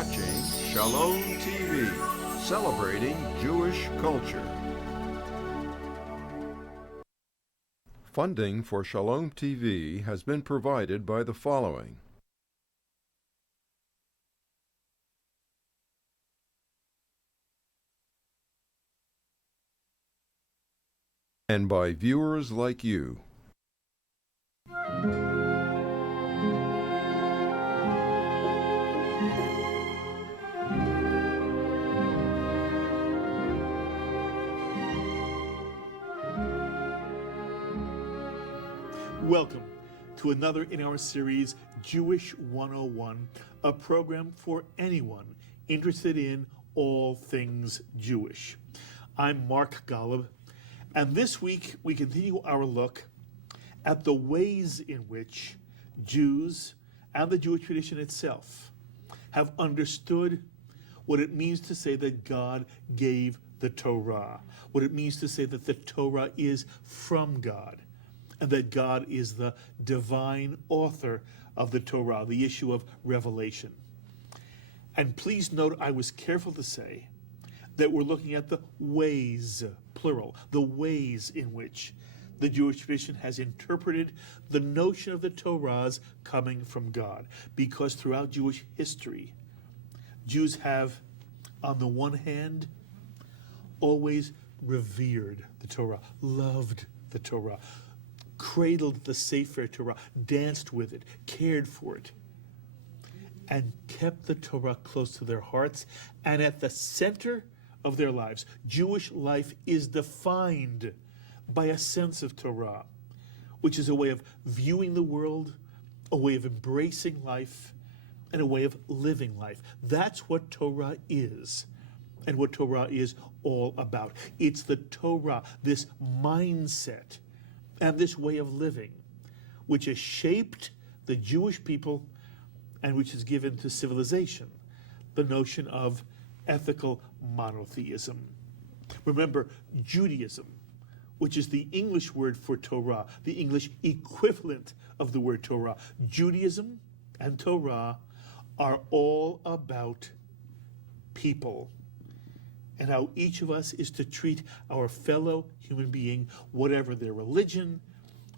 watching Shalom TV, celebrating Jewish culture. Funding for Shalom TV has been provided by the following: and by viewers like you. Welcome to another in our series, Jewish 101, a program for anyone interested in all things Jewish. I'm Mark Golub, and this week we continue our look at the ways in which Jews and the Jewish tradition itself have understood what it means to say that God gave the Torah, what it means to say that the Torah is from God, and that God is the divine author of the Torah, the issue of revelation. And please note, I was careful to say that we're looking at the ways, plural, the ways in which the Jewish tradition has interpreted the notion of the Torah's coming from God. Because throughout Jewish history, Jews have, on the one hand, always revered the Torah, loved the Torah, cradled the Sefer Torah, danced with it, cared for it, and kept the Torah close to their hearts and at the center of their lives. Jewish life is defined by a sense of Torah, which is a way of viewing the world, a way of embracing life, and a way of living life. That's what Torah is, and what Torah is all about. It's the Torah, this mindset, and this way of living, which has shaped the Jewish people and which has given to civilization the notion of ethical monotheism. Remember, Judaism, which is the English word for Torah, the English equivalent of the word Torah, Judaism and Torah are all about people, and how each of us is to treat our fellow human being, whatever their religion,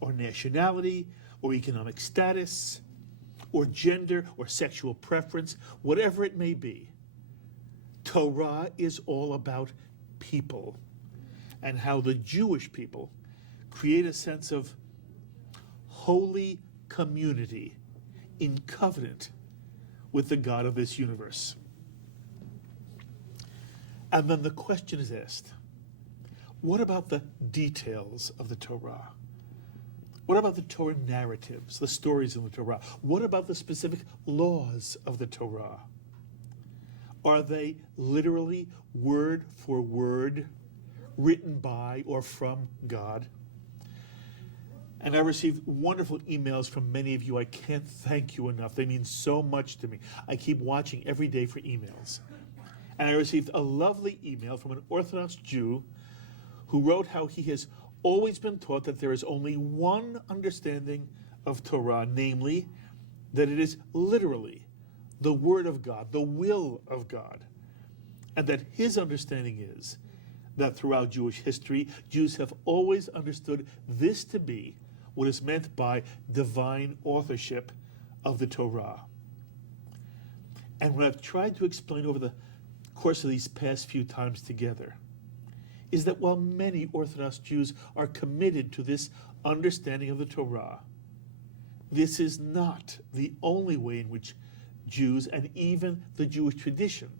or nationality, or economic status, or gender, or sexual preference, whatever it may be. Torah is all about people, and how the Jewish people create a sense of holy community in covenant with the God of this universe. And then the question is asked, what about the details of the Torah? What about the Torah narratives, the stories in the Torah? What about the specific laws of the Torah? Are they literally, word for word, written by or from God? And I received wonderful emails from many of you. I can't thank you enough. They mean so much to me. I keep watching every day for emails. And I received a lovely email from an Orthodox Jew who wrote how he has always been taught that there is only one understanding of Torah, namely that it is literally the Word of God, the will of God, and that his understanding is that throughout Jewish history, Jews have always understood this to be what is meant by divine authorship of the Torah. And what I've tried to explain over the course of these past few times together is that while many Orthodox Jews are committed to this understanding of the Torah, this is not the only way in which Jews and even the Jewish tradition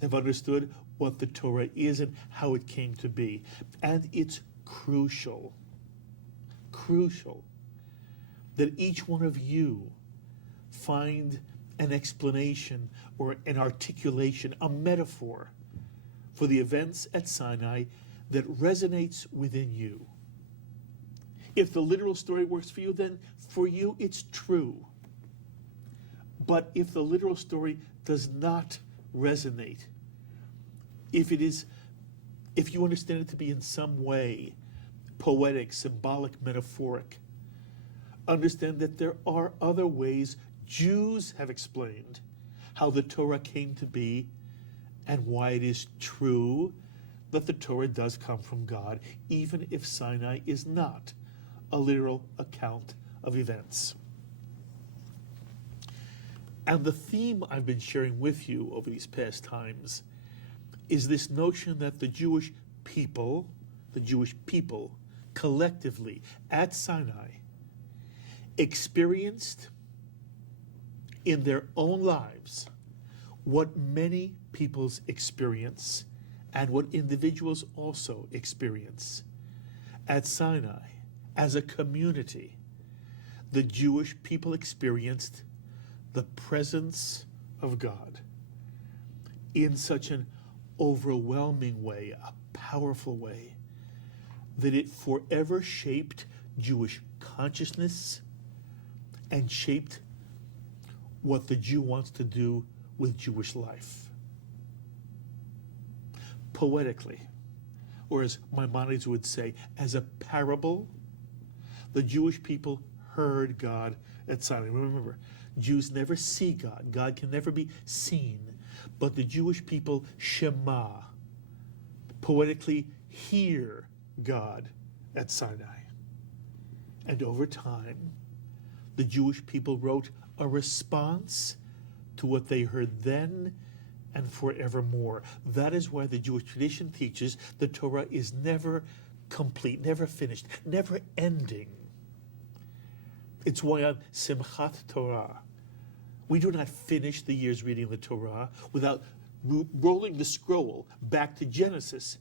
have understood what the Torah is and how it came to be. And it's crucial that each one of you find an explanation or an articulation, a metaphor for the events at Sinai that resonates within you. If the literal story works for you, then for you it's true. But if the literal story does not resonate, if you understand it to be in some way poetic, symbolic, metaphoric, understand that there are other ways Jews have explained how the Torah came to be, and why it is true that the Torah does come from God, even if Sinai is not a literal account of events. And the theme I've been sharing with you over these past times is this notion that the Jewish people collectively at Sinai experienced in their own lives what many peoples experience and what individuals also experience. At Sinai, as a community, the Jewish people experienced the presence of God in such an overwhelming way, a powerful way, that it forever shaped Jewish consciousness and shaped what the Jew wants to do with Jewish life. Poetically, or as Maimonides would say, as a parable, the Jewish people heard God at Sinai. Remember, Jews never see God. God can never be seen. But the Jewish people shema, poetically hear God at Sinai. And over time, the Jewish people wrote a response to what they heard then and forevermore. That is why the Jewish tradition teaches the Torah is never complete, never finished, never ending. It's why on Simchat Torah, we do not finish the year's reading the Torah without rolling the scroll back to Genesis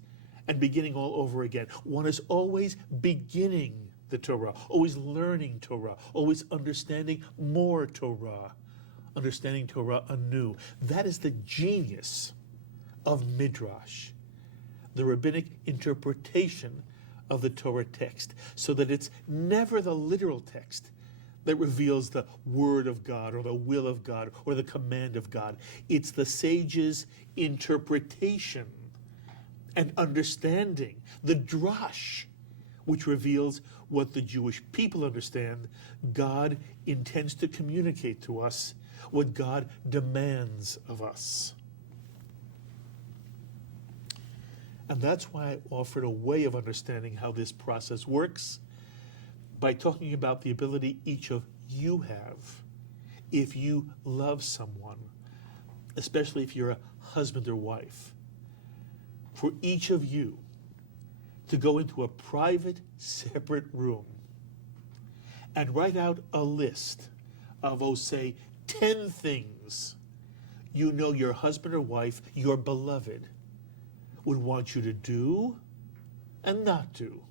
and beginning all over again. One is always beginning the Torah, always learning Torah, always understanding more Torah, understanding Torah anew. That is the genius of Midrash, the rabbinic interpretation of the Torah text, so that it's never the literal text that reveals the word of God or the will of God or the command of God. It's the sage's interpretation and understanding, the drash, which reveals what the Jewish people understand God intends to communicate to us, what God demands of us. And that's why I offered a way of understanding how this process works by talking about the ability each of you have if you love someone, especially if you're a husband or wife, for each of you to go into a private, separate room and write out a list of, say, 10 things you know your husband or wife, your beloved, would want you to do and not do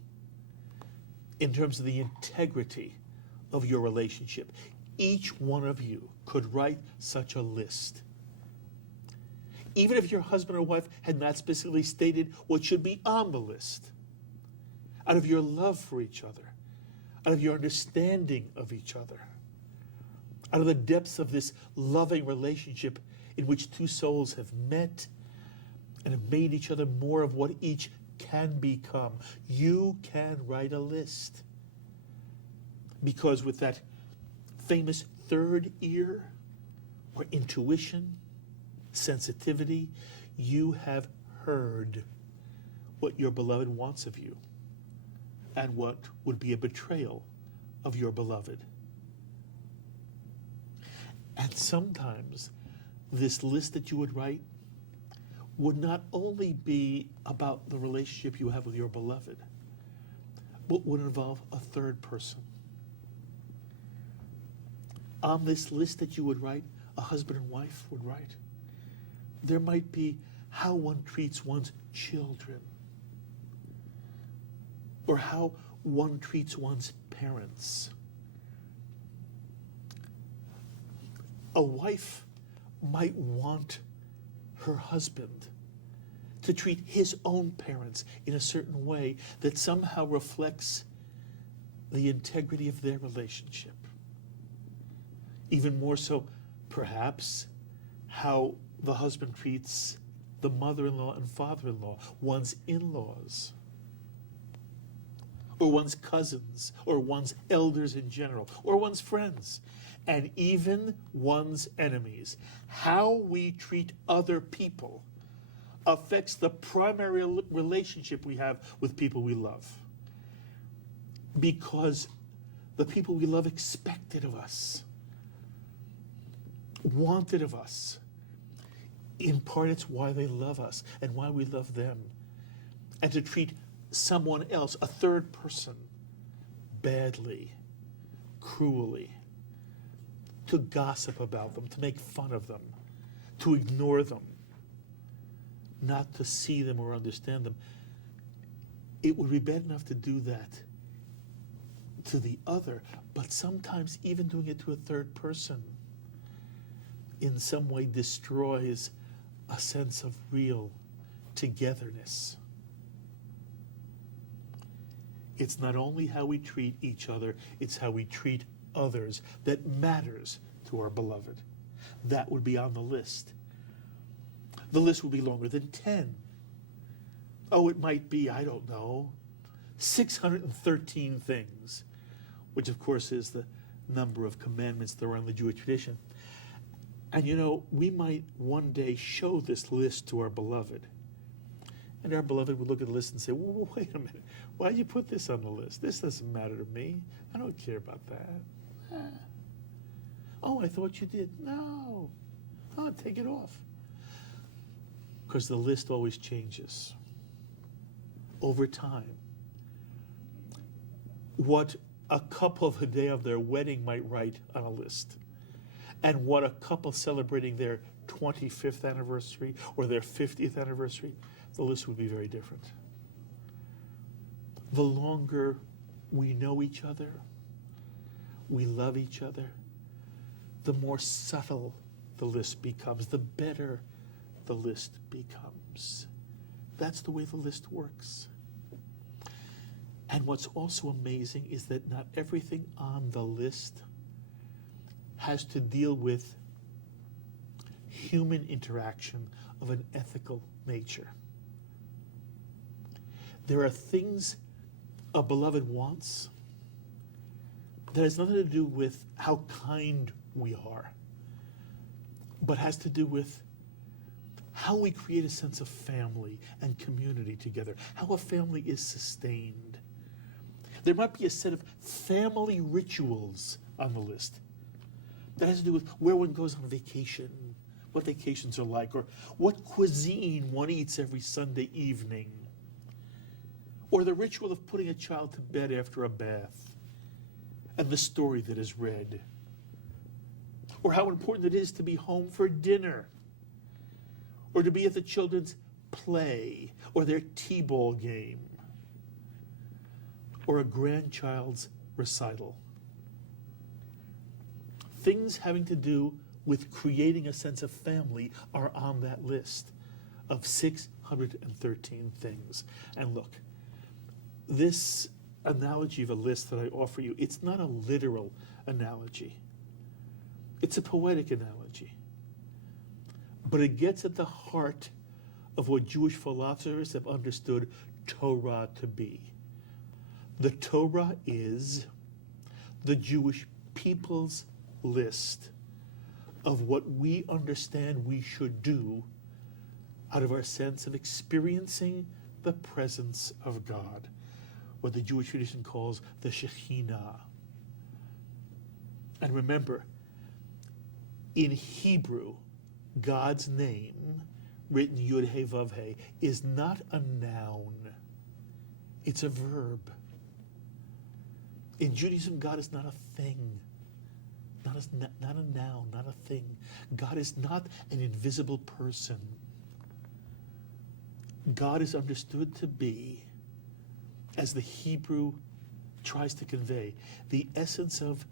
in terms of the integrity of your relationship. Each one of you could write such a list. Even if your husband or wife had not specifically stated what should be on the list, out of your love for each other, out of your understanding of each other, out of the depths of this loving relationship in which two souls have met and have made each other more of what each can become. You can write a list. Because with that famous third ear, or intuition, sensitivity, you have heard what your beloved wants of you and what would be a betrayal of your beloved. And sometimes this list that you would write would not only be about the relationship you have with your beloved, but would involve a third person. On this list that you would write, a husband and wife would write, there might be how one treats one's children, or how one treats one's parents. A wife might want her husband to treat his own parents in a certain way that somehow reflects the integrity of their relationship. Even more so, perhaps, how the husband treats the mother-in-law and father-in-law, one's in-laws. or one's cousins, or one's elders in general, or one's friends, and even one's enemies. How we treat other people affects the primary relationship we have with people we love. Because the people we love expect it of us, want it of us. In part, it's why they love us and why we love them. And to treat someone else, a third person, badly, cruelly, to gossip about them, to make fun of them, to ignore them, not to see them or understand them. It would be bad enough to do that to the other, but sometimes even doing it to a third person in some way destroys a sense of real togetherness. It's not only how we treat each other, it's how we treat others that matters to our beloved. That would be on the list. The list would be longer than 10. Oh, it might be, I don't know, 613 things, which of course is the number of commandments that are in the Jewish tradition. And you know, we might one day show this list to our beloved. And our beloved would look at the list and say, well, wait a minute, why'd you put this on the list? This doesn't matter to me. I don't care about that. Oh, I thought you did. No. Oh, take it off. Because the list always changes over time. What a couple the day of their wedding might write on a list, and what a couple celebrating their 25th anniversary or their 50th anniversary, the list would be very different. The longer we know each other, we love each other, the more subtle the list becomes, the better the list becomes. That's the way the list works. And what's also amazing is that not everything on the list has to deal with human interaction of an ethical nature. There are things a beloved wants that has nothing to do with how kind we are, but has to do with how we create a sense of family and community together, how a family is sustained. There might be a set of family rituals on the list that has to do with where one goes on vacation, what vacations are like, or what cuisine one eats every Sunday evening, or the ritual of putting a child to bed after a bath, and the story that is read, or how important it is to be home for dinner, or to be at the children's play, or their t-ball game, or a grandchild's recital. Things having to do with creating a sense of family are on that list of 613 things. And look, this analogy of a list that I offer you, it's not a literal analogy. It's a poetic analogy. But it gets at the heart of what Jewish philosophers have understood Torah to be. The Torah is the Jewish people's list of what we understand we should do out of our sense of experiencing the presence of God, what the Jewish tradition calls the Shekhinah. And remember, in Hebrew, God's name, written Yud He Vav He, is not a noun. It's a verb. In Judaism, God is not a thing, not a noun, not a thing. God is not an invisible person. God is understood to be, as the Hebrew tries to convey, the essence of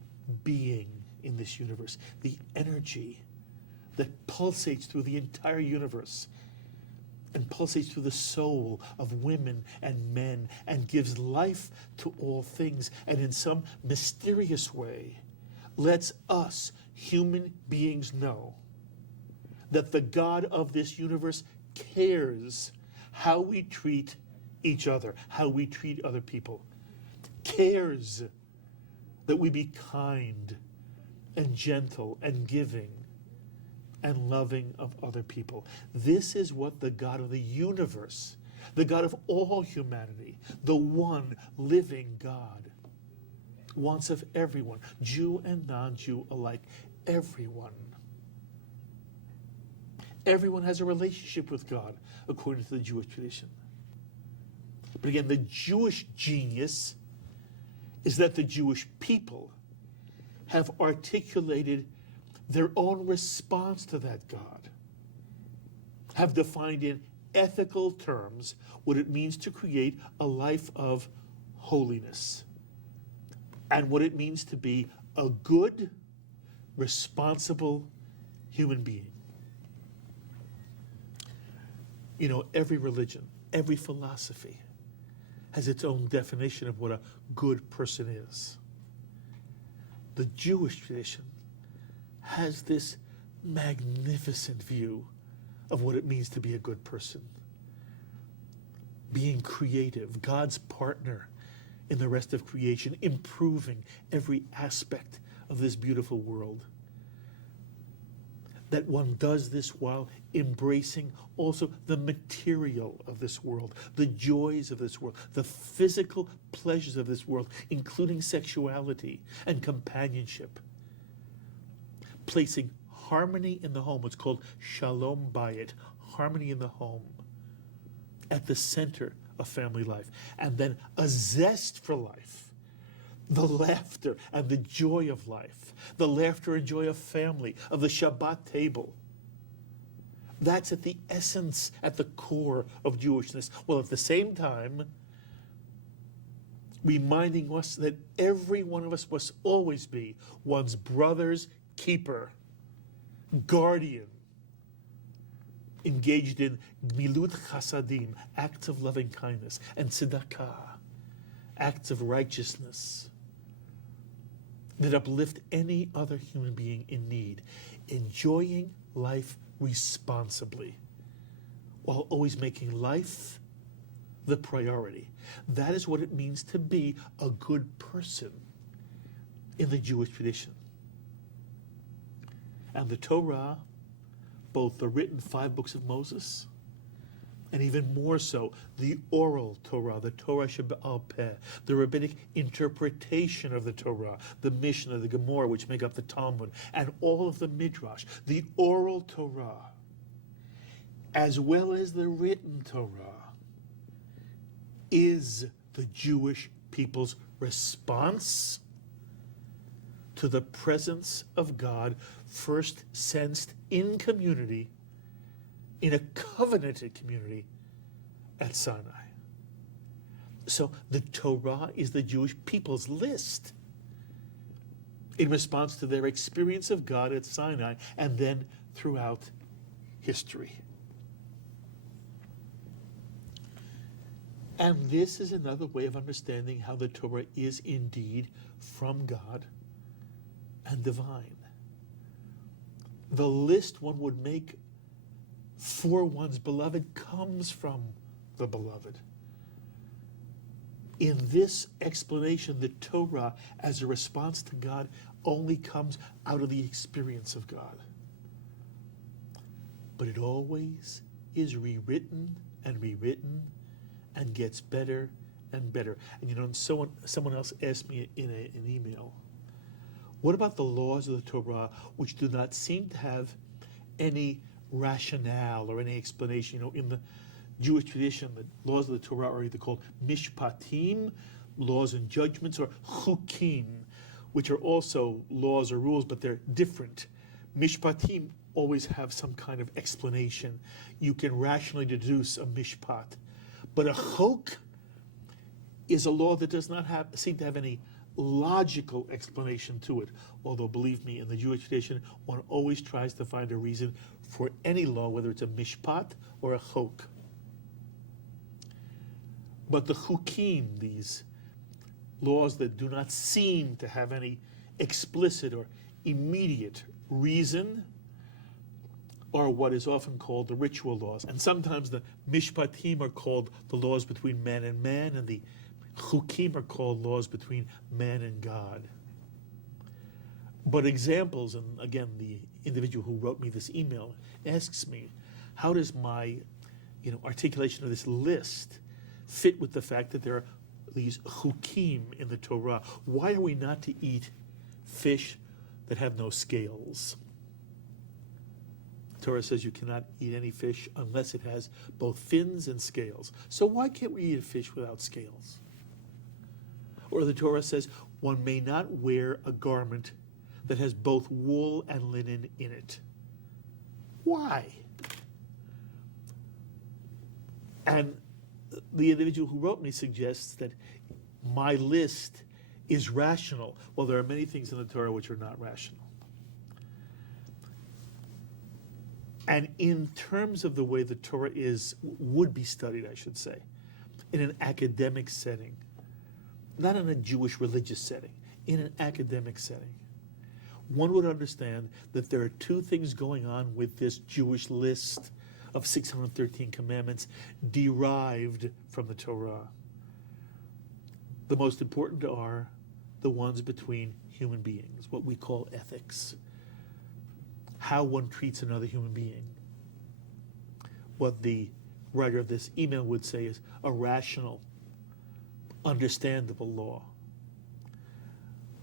being in this universe, the energy that pulsates through the entire universe and pulsates through the soul of women and men and gives life to all things, and in some mysterious way lets us human beings know that the God of this universe cares how we treat each other, how we treat other people. cares that we be kind and gentle and giving and loving of other people. This is what the God of the universe, the God of all humanity, the one living God, wants of everyone, Jew and non-Jew alike, everyone. Everyone has a relationship with God according to the Jewish tradition. But again, the Jewish genius is that the Jewish people have articulated their own response to that God, have defined in ethical terms what it means to create a life of holiness and what it means to be a good, responsible human being. You know, every religion, every philosophy has its own definition of what a good person is. The Jewish tradition has this magnificent view of what it means to be a good person. Being creative, God's partner in the rest of creation, improving every aspect of this beautiful world. That one does this while embracing also the material of this world, the joys of this world, the physical pleasures of this world, including sexuality and companionship. Placing harmony in the home, what's called shalom bayit, harmony in the home, at the center of family life. And then a zest for life, the laughter and the joy of life, the laughter and joy of family, of the Shabbat table. That's at the essence, at the core of Jewishness. While at the same time, reminding us that every one of us must always be one's brother's keeper, guardian, engaged in milut chasadim, acts of loving kindness, and tzedakah, acts of righteousness that uplift any other human being in need, enjoying life responsibly, while always making life the priority. That is what it means to be a good person in the Jewish tradition. And the Torah, both the written 5 books of Moses, and even more so, the oral Torah, the Torah Shebe'al Peh, the rabbinic interpretation of the Torah, the Mishnah, the Gemara, which make up the Talmud, and all of the Midrash, the oral Torah, as well as the written Torah, is the Jewish people's response to the presence of God, first sensed in community, in a covenanted community at Sinai. So the Torah is the Jewish people's list in response to their experience of God at Sinai and then throughout history. And this is another way of understanding how the Torah is indeed from God and divine. The list one would make for one's beloved comes from the beloved. In this explanation, the Torah, as a response to God, only comes out of the experience of God. But it always is rewritten and gets better and better. And you know, someone else asked me in an email, what about the laws of the Torah which do not seem to have any rationale or any explanation? You know, in the Jewish tradition, the laws of the Torah are either called mishpatim, laws and judgments, or chukim, which are also laws or rules, but they're different. Mishpatim always have some kind of explanation. You can rationally deduce a mishpat. But a chok is a law that does not seem to have any logical explanation to it. Although, believe me, in the Jewish tradition, one always tries to find a reason for any law, whether it's a mishpat or a chok. But the chukim, these laws that do not seem to have any explicit or immediate reason, are what is often called the ritual laws. And sometimes the mishpatim are called the laws between man and the Chukim are called laws between man and God. But examples, and again, the individual who wrote me this email asks me, how does my articulation of this list fit with the fact that there are these chukim in the Torah? Why are we not to eat fish that have no scales? The Torah says you cannot eat any fish unless it has both fins and scales. So why can't we eat a fish without scales? Or the Torah says one may not wear a garment that has both wool and linen in it. Why? And the individual who wrote me suggests that my list is rational. Well, there are many things in the Torah which are not rational. And in terms of the way the Torah would be studied, I should say, in an academic setting, not in a Jewish religious setting, in an academic setting, one would understand that there are two things going on with this Jewish list of 613 commandments derived from the Torah. The most important are the ones between human beings, what we call ethics, how one treats another human being. What the writer of this email would say is a rational, understandable law.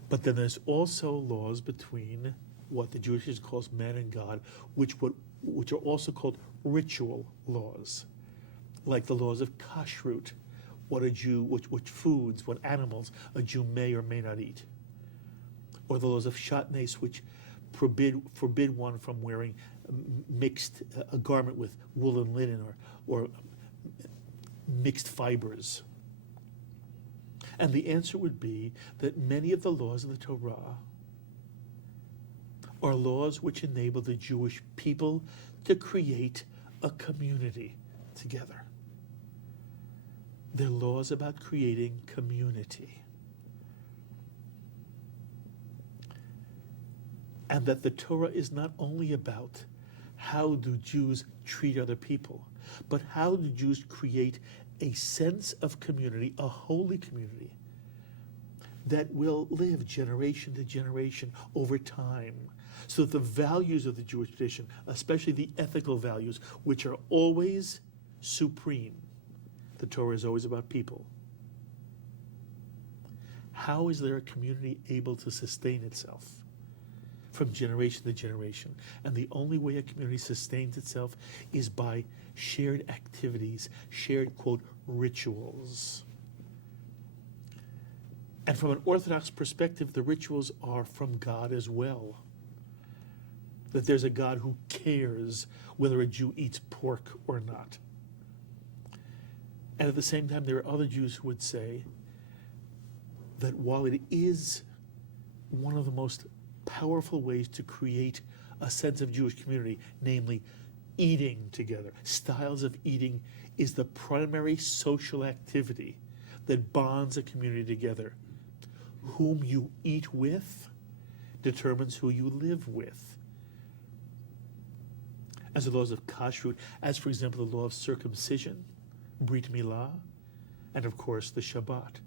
But then there's also laws between what the Jewish tradition calls man and God, which are also called ritual laws, like the laws of kashrut, what a Jew, which foods, what animals a Jew may or may not eat, or the laws of shatnes, which forbid one from wearing a garment with wool and linen or mixed fibers. And the answer would be that many of the laws of the Torah are laws which enable the Jewish people to create a community together. They're laws about creating community. And that the Torah is not only about how do Jews treat other people, but how do Jews create a sense of community, a holy community, that will live generation to generation over time, so that the values of the Jewish tradition, especially the ethical values, which are always supreme, the Torah is always about people. How is there a community able to sustain itself from generation to generation? And the only way a community sustains itself is by shared activities, shared, quote, rituals. And from an Orthodox perspective, the rituals are from God as well. That there's a God who cares whether a Jew eats pork or not. And at the same time, there are other Jews who would say that while it is one of the most powerful ways to create a sense of Jewish community, namely eating together, styles of eating is the primary social activity that bonds a community together. Whom you eat with determines who you live with. As the laws of kashrut, as for example the law of circumcision, Brit Milah, and of course the Shabbat.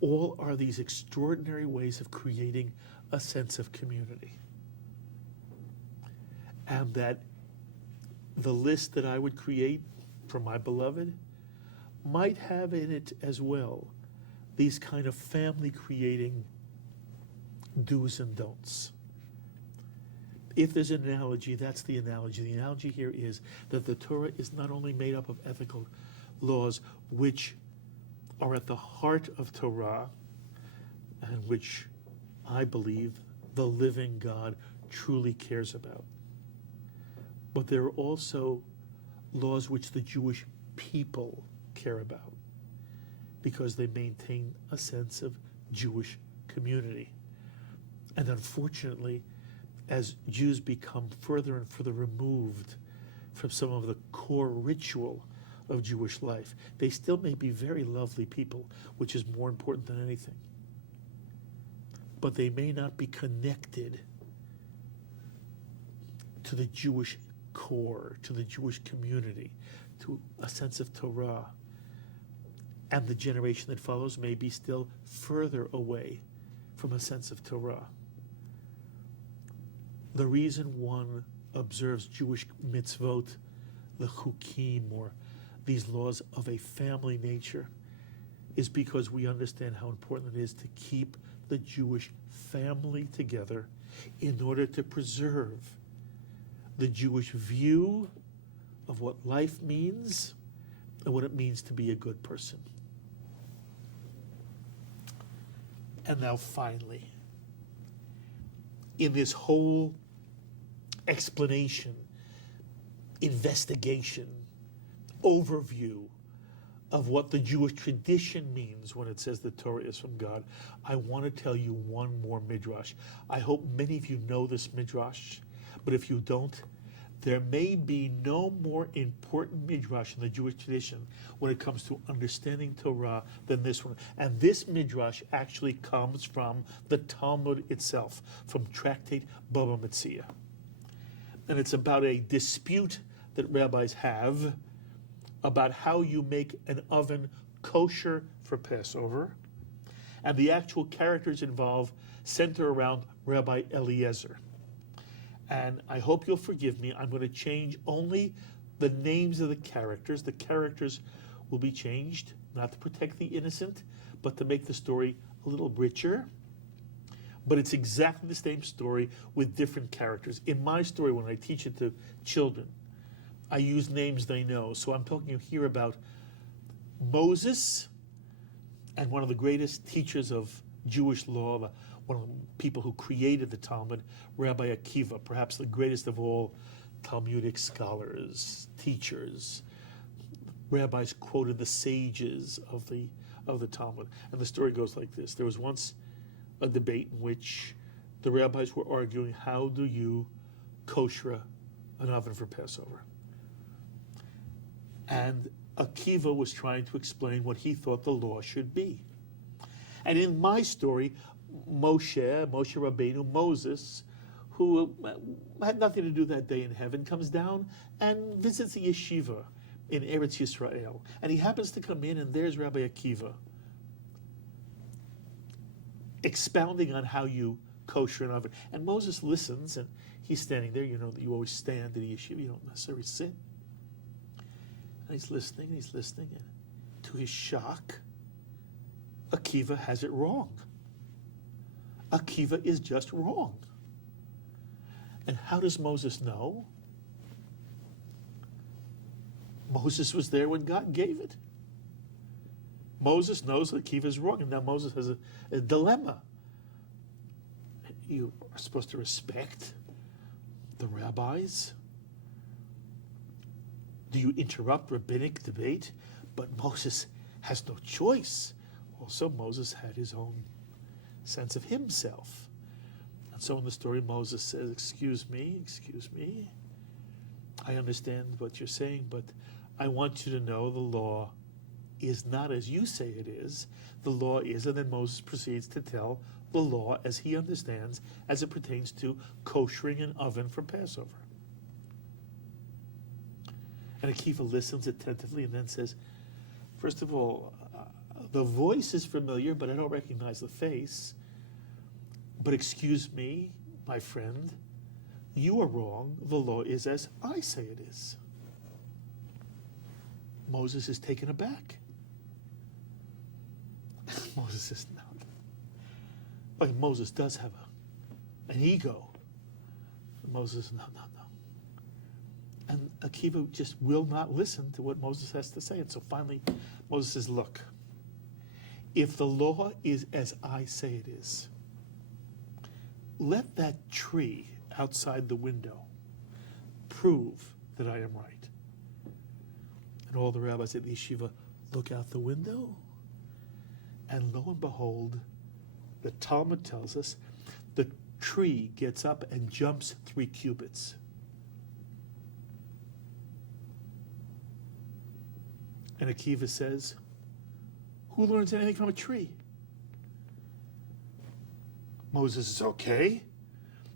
All are these extraordinary ways of creating a sense of community. And that the list that I would create for my beloved might have in it as well these kind of family creating do's and don'ts. If there's an analogy, that's the analogy. The analogy here is that the Torah is not only made up of ethical laws which are at the heart of Torah and which I believe the living God truly cares about, but there are also laws which the Jewish people care about because they maintain a sense of Jewish community. And unfortunately, as Jews become further and further removed from some of the core ritual of Jewish life, they still may be very lovely people, which is more important than anything. But they may not be connected to the Jewish core, to the Jewish community, to a sense of Torah. and the generation that follows may be still further away from a sense of Torah. The reason one observes Jewish mitzvot, the chukim, or these laws of a family nature, is because we understand how important it is to keep the Jewish family together in order to preserve the Jewish view of what life means and what it means to be a good person. And now finally, in this whole explanation, investigation, overview of what the Jewish tradition means when it says the Torah is from God, I want to tell you one more Midrash. I hope many of you know this Midrash, but if you don't, there may be no more important Midrash in the Jewish tradition when it comes to understanding Torah than this one. And this Midrash actually comes from the Talmud itself, from Tractate Baba Metzia. And it's about a dispute that rabbis have about how you make an oven kosher for Passover. And the actual characters involved center around Rabbi Eliezer. And I hope you'll forgive me. I'm going to change only the names of the characters. The characters will be changed, not to protect the innocent, but to make the story a little richer. But it's exactly the same story with different characters. In my story, when I teach it to children, I use names they know. So I'm talking here about Moses and one of the greatest teachers of Jewish law, one of the people who created the Talmud, Rabbi Akiva, perhaps the greatest of all Talmudic scholars, teachers. Rabbis quoted the sages of the Talmud. And the story goes like this. There was once a debate in which the rabbis were arguing, how do you kosher an oven for Passover? And Akiva was trying to explain what he thought the law should be. And in my story, Moshe Rabbeinu, Moses, who had nothing to do that day in heaven, comes down and visits the yeshiva in Eretz Yisrael. And he happens to come in, and there's Rabbi Akiva expounding on how you kosher an oven. And Moses listens, and he's standing there. You know that you always stand in the yeshiva, you don't necessarily sit. And he's listening, and to his shock, Akiva has it wrong. Akiva is just wrong. And how does Moses know? Moses was there when God gave it. Moses knows that Akiva is wrong, and now Moses has a dilemma. You are supposed to respect the rabbis. Do you interrupt rabbinic debate? But Moses has no choice. Also, Moses had his own sense of himself. And so in the story, Moses says, excuse me, I understand what you're saying, but I want you to know the law is not as you say it is. The law is, and then Moses proceeds to tell the law as he understands, as it pertains to koshering an oven for Passover. And Akiva listens attentively and then says, first of all, the voice is familiar, but I don't recognize the face. But excuse me, my friend, you are wrong. The law is as I say it is. Moses is taken aback. Moses says, no. Like Moses does have an ego. Moses, no. And Akiva just will not listen to what Moses has to say. And so finally, Moses says, look, if the law is as I say it is, let that tree outside the window prove that I am right. And all the rabbis at the yeshiva look out the window, and lo and behold, the Talmud tells us the tree gets up and jumps 3 cubits. And Akiva says, who learns anything from a tree? Moses is okay.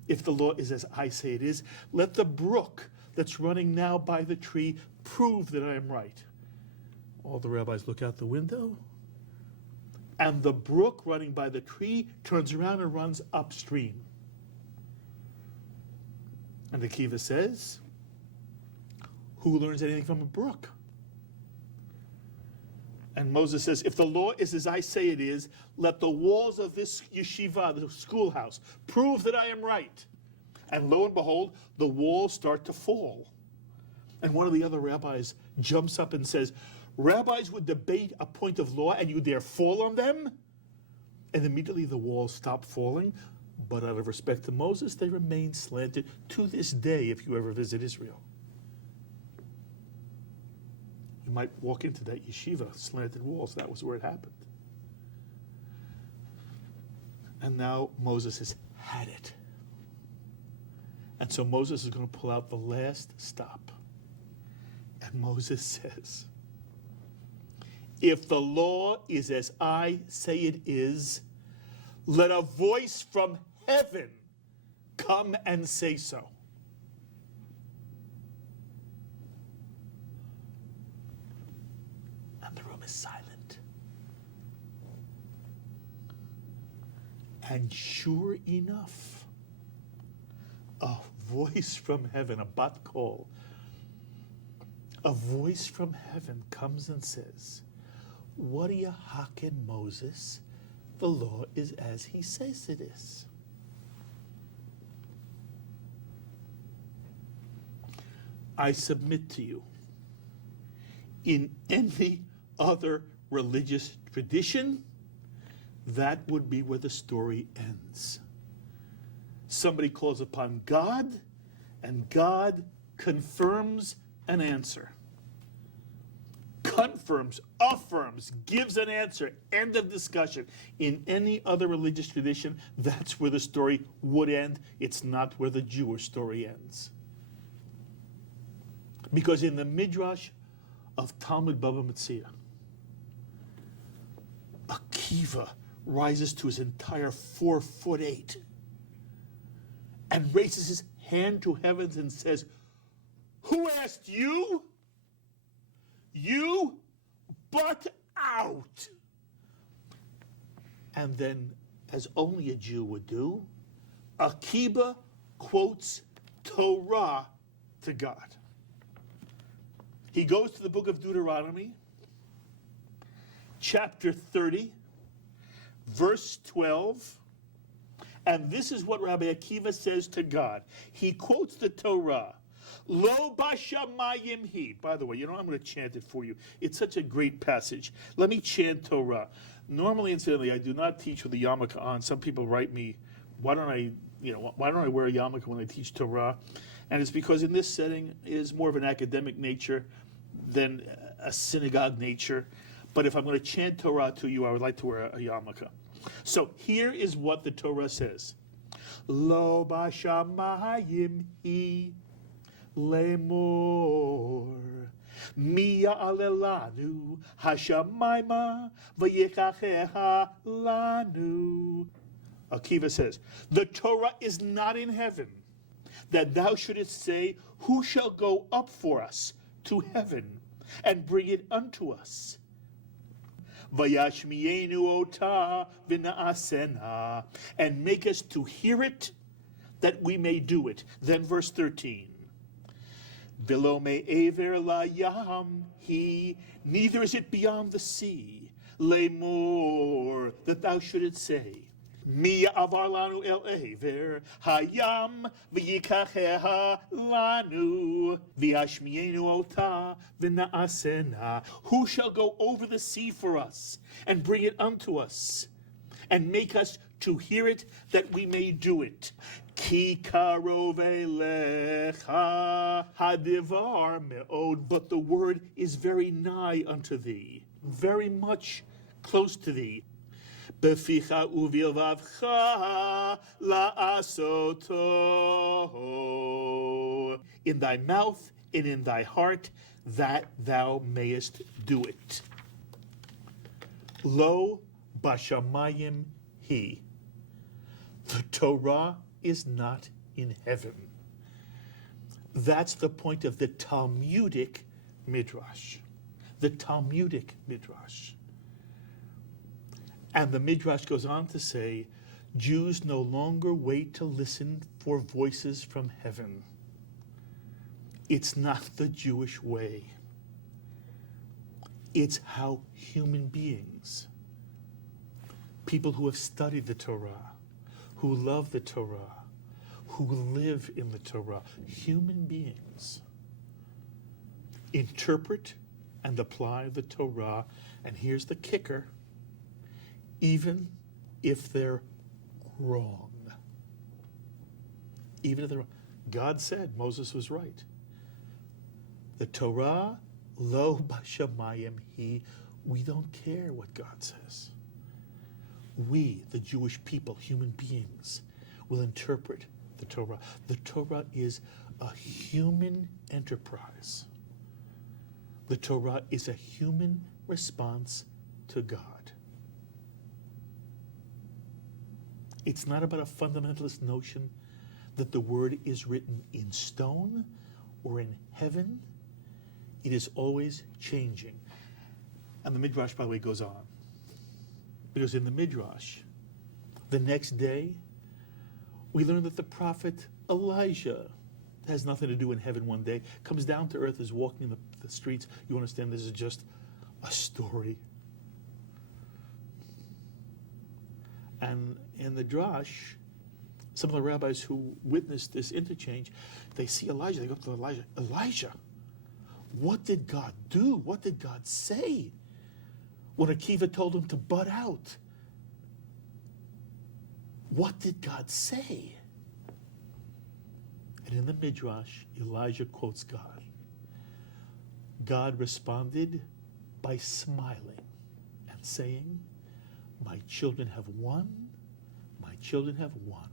If the law is as I say it is, let the brook that's running now by the tree prove that I am right. All the rabbis look out the window, and the brook running by the tree turns around and runs upstream. And the Akiva says, who learns anything from a brook? And Moses says, if the law is as I say it is, let the walls of this yeshiva, the schoolhouse, prove that I am right. And lo and behold, the walls start to fall. And one of the other rabbis jumps up and says, rabbis would debate a point of law and you dare fall on them? And immediately the walls stop falling. But out of respect to Moses, they remain slanted to this day if you ever visit Israel. You might walk into that yeshiva, slanted walls. That was where it happened. And now Moses has had it. And so Moses is going to pull out the last stop. And Moses says, if the law is as I say it is, let a voice from heaven come and say so. And the room is silent. And sure enough, a voice from heaven, a bat kol, a voice from heaven comes and says, what do you haken, Moses? The law is as he says it is. I submit to you, in any other religious tradition, that would be where the story ends. Somebody calls upon God, and God confirms an answer. Confirms, affirms, gives an answer, end of discussion. In any other religious tradition, that's where the story would end. It's not where the Jewish story ends. Because in the Midrash of Talmud Baba Metzia, Akiva rises to his entire 4'8" and raises his hand to heavens and says, who asked you? You butt out. And then, as only a Jew would do, Akiva quotes Torah to God. He goes to the book of Deuteronomy, chapter 30, verse 12, and this is what Rabbi Akiva says to God. He quotes the Torah. Lo bashamayim hi. By the way, I'm going to chant it for you. It's such a great passage. Let me chant Torah. Normally, incidentally, I do not teach with the yarmulke on. Some people write me, why don't I wear a yarmulke when I teach Torah? And it's because in this setting it is more of an academic nature than a synagogue nature. But if I'm going to chant Torah to you, I would like to wear a yarmulke. So here is what the Torah says. Lo bashamayim hi. Lemor mi ya'alelanu hashamayma v'yikacheha lanu. Akiva says, the Torah is not in heaven, that thou shouldest say, who shall go up for us to heaven and bring it unto us? Vayashmienu ota v'na'asena, and make us to hear it, that we may do it. Then verse 13. Velo me'ever layam he, neither is it beyond the sea. Lemor, that thou shouldest say, mi avar lanu el ever hayam v'yikacheha lanu v'yashmienu ota v'na'asena. Who shall go over the sea for us and bring it unto us and make us to hear it, that we may do it? Ki karov elecha hadivar me'od, but the word is very nigh unto thee, very much close to thee. Beficha uvilvavcha la'asoto, in thy mouth and in thy heart, that thou mayest do it. Lo bashamayim he. The Torah is not in heaven. That's the point of the Talmudic Midrash. the Talmudic Midrash. And the Midrash goes on to say, Jews no longer wait to listen for voices from heaven. It's not the Jewish way. It's how human beings, people who have studied the Torah, who love the Torah, who live in the Torah, human beings, interpret and apply the Torah. And here's the kicker, even if they're wrong. Even if they're wrong. God said Moses was right. The Torah, lo b'shamayim hi, we don't care what God says. We, the Jewish people, human beings, will interpret the Torah. The Torah is a human enterprise. The Torah is a human response to God. It's not about a fundamentalist notion that the word is written in stone or in heaven. It is always changing. And the Midrash, by the way, goes on. Because in the Midrash, the next day, we learn that the prophet Elijah has nothing to do in heaven one day, comes down to earth, is walking in the streets. You understand this is just a story. And in the Drash, some of the rabbis who witnessed this interchange, they see Elijah, they go up to Elijah. Elijah, what did God do? What did God say when Akiva told him to butt out? What did God say? And in the Midrash, Elijah quotes God. God responded by smiling and saying, my children have won, my children have won.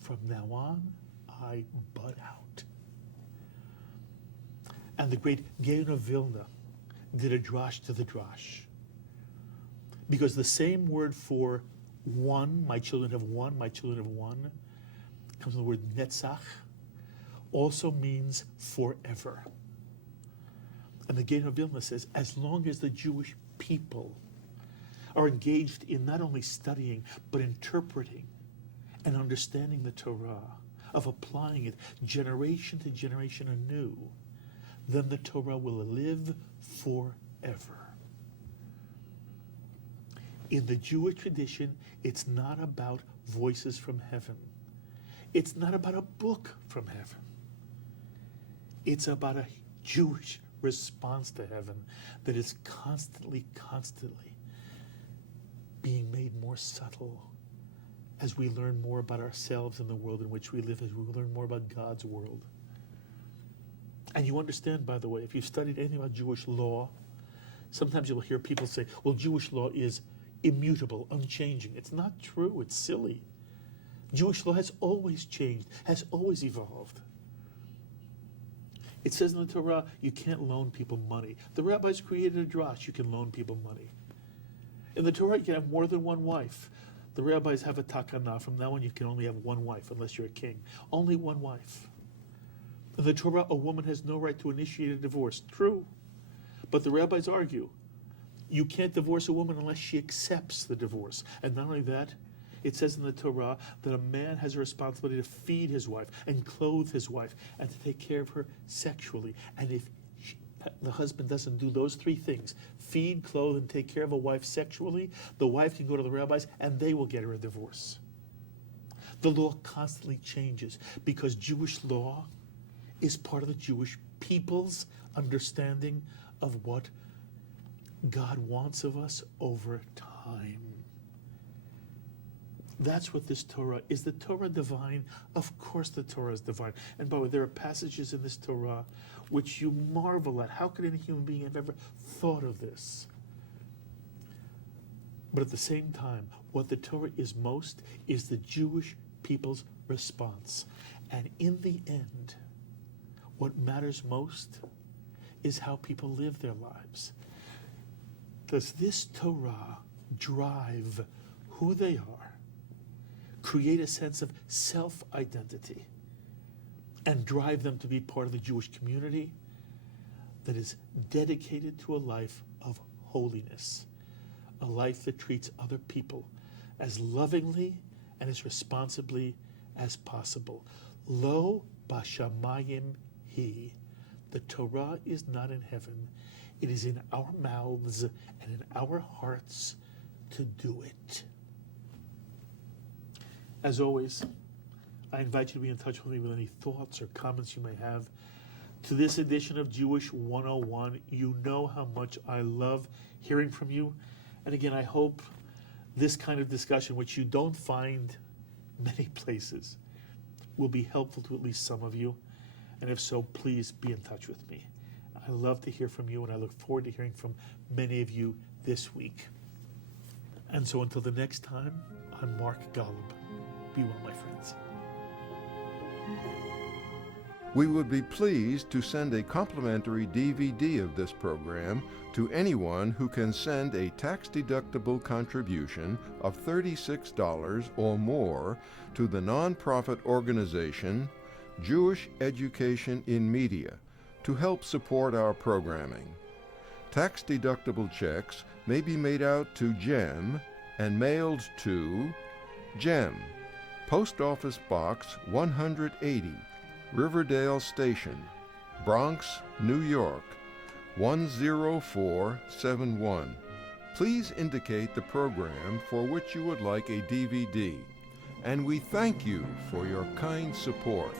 From now on, I butt out. And the great Gaon of Vilna did a drash to the drash. Because the same word for one, my children have won, my children have won, comes from the word netzach, also means forever. And the Gaon of Vilna says, as long as the Jewish people are engaged in not only studying, but interpreting and understanding the Torah, of applying it generation to generation anew, then the Torah will live forever. In the Jewish tradition, it's not about voices from heaven. It's not about a book from heaven. It's about a Jewish response to heaven that is constantly being made more subtle as we learn more about ourselves and the world in which we live, as we learn more about God's world. And you understand, by the way, if you've studied anything about Jewish law, sometimes you'll hear people say, well, Jewish law is immutable, unchanging. It's not true. It's silly. Jewish law has always changed, has always evolved. It says in the Torah, you can't loan people money. The rabbis created a drash, you can loan people money. In the Torah, you can have more than one wife. The rabbis have a takana. From now on, you can only have one wife, unless you're a king. Only one wife. In the Torah, a woman has no right to initiate a divorce. True. But the rabbis argue, you can't divorce a woman unless she accepts the divorce. And not only that, it says in the Torah that a man has a responsibility to feed his wife and clothe his wife and to take care of her sexually. And if the husband doesn't do those three things, feed, clothe, and take care of a wife sexually, the wife can go to the rabbis and they will get her a divorce. The law constantly changes because Jewish law is part of the Jewish people's understanding of what God wants of us over time. That's what this Torah is. The Torah divine? Of course the Torah is divine. And by the way, there are passages in this Torah which you marvel at. How could any human being have ever thought of this? But at the same time, what the Torah is most is the Jewish people's response. And in the end, what matters most is how people live their lives. Does this Torah drive who they are, create a sense of self-identity, and drive them to be part of the Jewish community? that is dedicated to a life of holiness, a life that treats other people as lovingly and as responsibly as possible. Lo bashamayim hi. The Torah is not in heaven. It is in our mouths and in our hearts to do it. As always, I invite you to be in touch with me with any thoughts or comments you may have. To this edition of Jewish 101, you know how much I love hearing from you. And again, I hope this kind of discussion, which you don't find many places, will be helpful to at least some of you. And if so, please be in touch with me. I love to hear from you, and I look forward to hearing from many of you this week. And so until the next time, I'm Mark Golub. Be well, my friends. We would be pleased to send a complimentary DVD of this program to anyone who can send a tax-deductible contribution of $36 or more to the nonprofit organization Jewish Education in Media to help support our programming. Tax-deductible checks may be made out to GEM and mailed to GEM, Post Office Box 180, Riverdale Station, Bronx, New York, 10471. Please indicate the program for which you would like a DVD, and we thank you for your kind support.